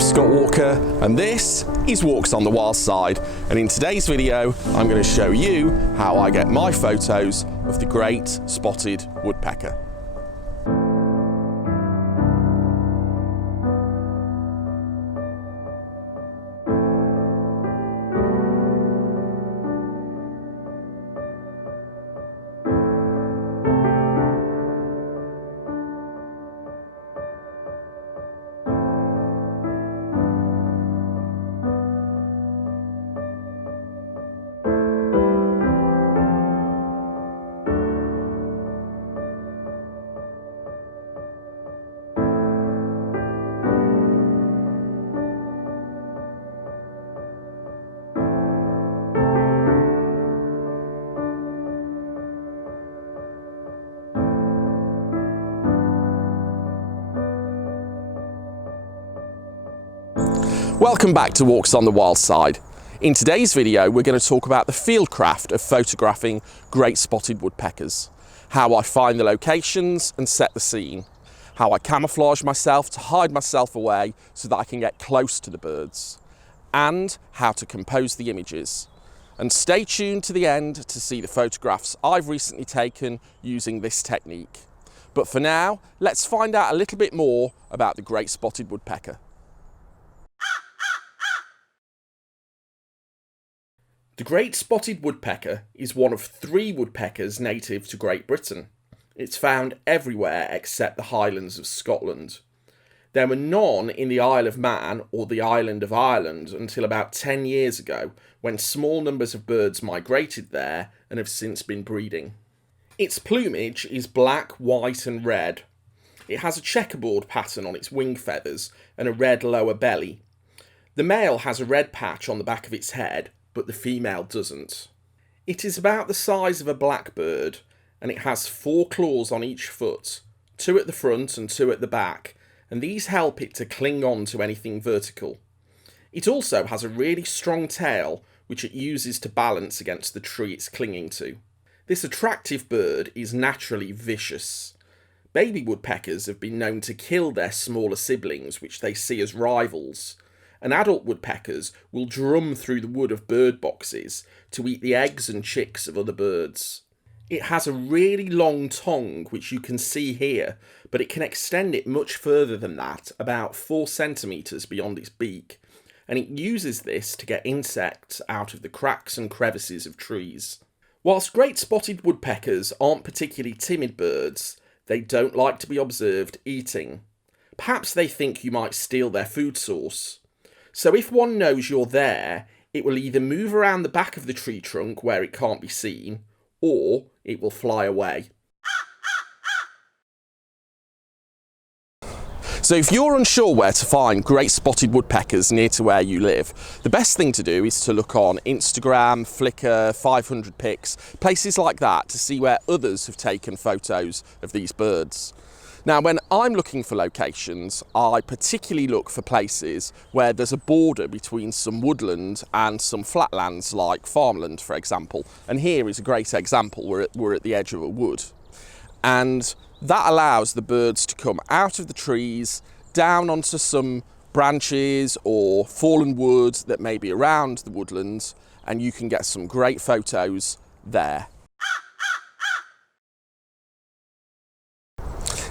I'm Scott Walker and this is Walks on the Wild Side, and in today's video I'm going to show you how I get my photos of the great spotted woodpecker. Welcome back to Walks on the Wild Side. In today's video we're going to talk about the fieldcraft of photographing great spotted woodpeckers, how I find the locations and set the scene, how I camouflage myself to hide myself away so that I can get close to the birds, and how to compose the images. And stay tuned to the end to see the photographs I've recently taken using this technique. But for now, let's find out a little bit more about the great spotted woodpecker. The great spotted woodpecker is one of 3 woodpeckers native to Great Britain. It's found everywhere except the Highlands of Scotland. There were none in the Isle of Man or the island of Ireland until about 10 years ago, when small numbers of birds migrated there and have since been breeding. Its plumage is black, white and red. It has a checkerboard pattern on its wing feathers and a red lower belly. The male has a red patch on the back of its head, but the female doesn't. It is about the size of a blackbird, and it has 4 claws on each foot, 2 at the front and 2 at the back, and these help it to cling on to anything vertical. It also has a really strong tail, which it uses to balance against the tree it's clinging to. This attractive bird is naturally vicious. Baby woodpeckers have been known to kill their smaller siblings, which they see as rivals, and adult woodpeckers will drum through the wood of bird boxes to eat the eggs and chicks of other birds. It has a really long tongue, which you can see here, but it can extend it much further than that, about 4 centimetres beyond its beak, and it uses this to get insects out of the cracks and crevices of trees. Whilst great spotted woodpeckers aren't particularly timid birds, they don't like to be observed eating. Perhaps they think you might steal their food source. So if one knows you're there, it will either move around the back of the tree trunk where it can't be seen, or it will fly away. So if you're unsure where to find great spotted woodpeckers near to where you live, the best thing to do is to look on Instagram, Flickr, 500 pics, places like that, to see where others have taken photos of these birds. Now, when I'm looking for locations, I particularly look for places where there's a border between some woodland and some flatlands, like farmland, for example. And here is a great example. We're at the edge of a wood. And that allows the birds to come out of the trees, down onto some branches or fallen wood that may be around the woodlands, and you can get some great photos there.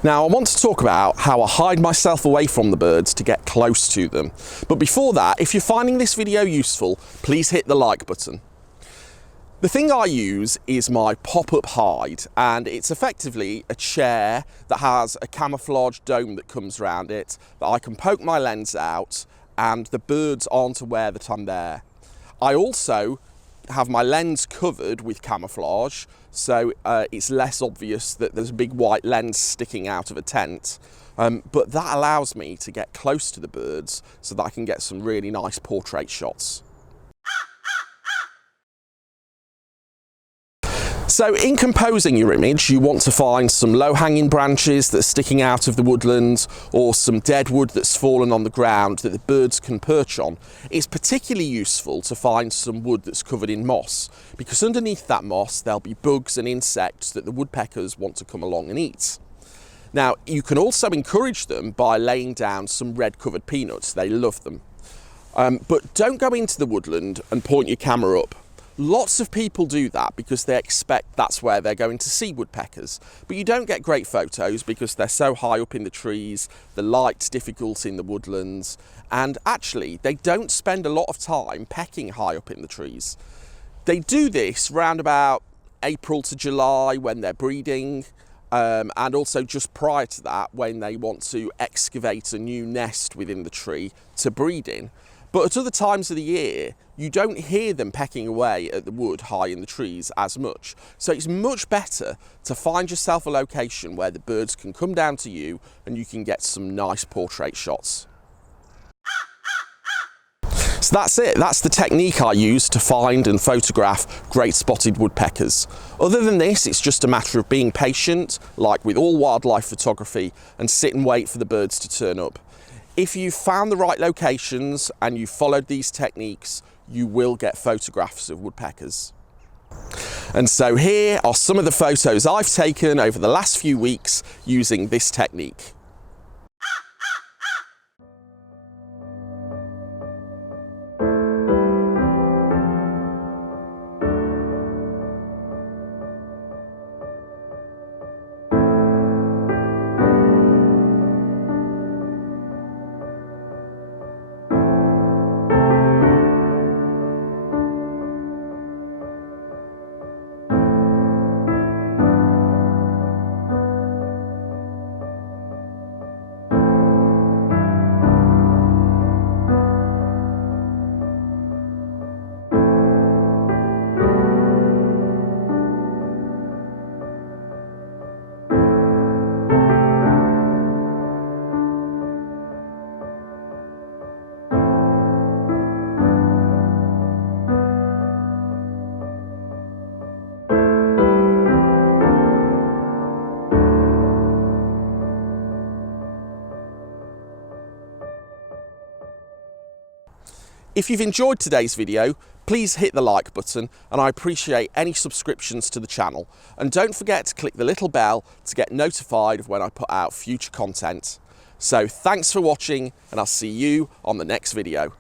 Now, I want to talk about how I hide myself away from the birds to get close to them. But before that, if you're finding this video useful, please hit the like button. The thing I use is my pop-up hide, and it's effectively a chair that has a camouflage dome that comes around it that I can poke my lens out and the birds aren't aware that I'm there. I also have my lens covered with camouflage, so it's less obvious that there's a big white lens sticking out of a tent, but that allows me to get close to the birds so that I can get some really nice portrait shots. So in composing your image, you want to find some low-hanging branches that are sticking out of the woodlands, or some dead wood that's fallen on the ground that the birds can perch on. It's particularly useful to find some wood that's covered in moss, because underneath that moss there'll be bugs and insects that the woodpeckers want to come along and eat. Now, you can also encourage them by laying down some red covered peanuts. They love them. But don't go into the woodland and point your camera up. Lots of people do that because they expect that's where they're going to see woodpeckers. But you don't get great photos because they're so high up in the trees, the light's difficult in the woodlands, and actually they don't spend a lot of time pecking high up in the trees. They do this round about April to July when they're breeding, and also just prior to that when they want to excavate a new nest within the tree to breed in. But at other times of the year, you don't hear them pecking away at the wood high in the trees as much. So it's much better to find yourself a location where the birds can come down to you and you can get some nice portrait shots. So that's it. That's the technique I use to find and photograph great spotted woodpeckers. Other than this, it's just a matter of being patient, like with all wildlife photography, and sit and wait for the birds to turn up. If you've found the right locations and you've followed these techniques, you will get photographs of woodpeckers. And so here are some of the photos I've taken over the last few weeks using this technique. If you've enjoyed today's video, please hit the like button, and I appreciate any subscriptions to the channel. And don't forget to click the little bell to get notified of when I put out future content. So thanks for watching, and I'll see you on the next video.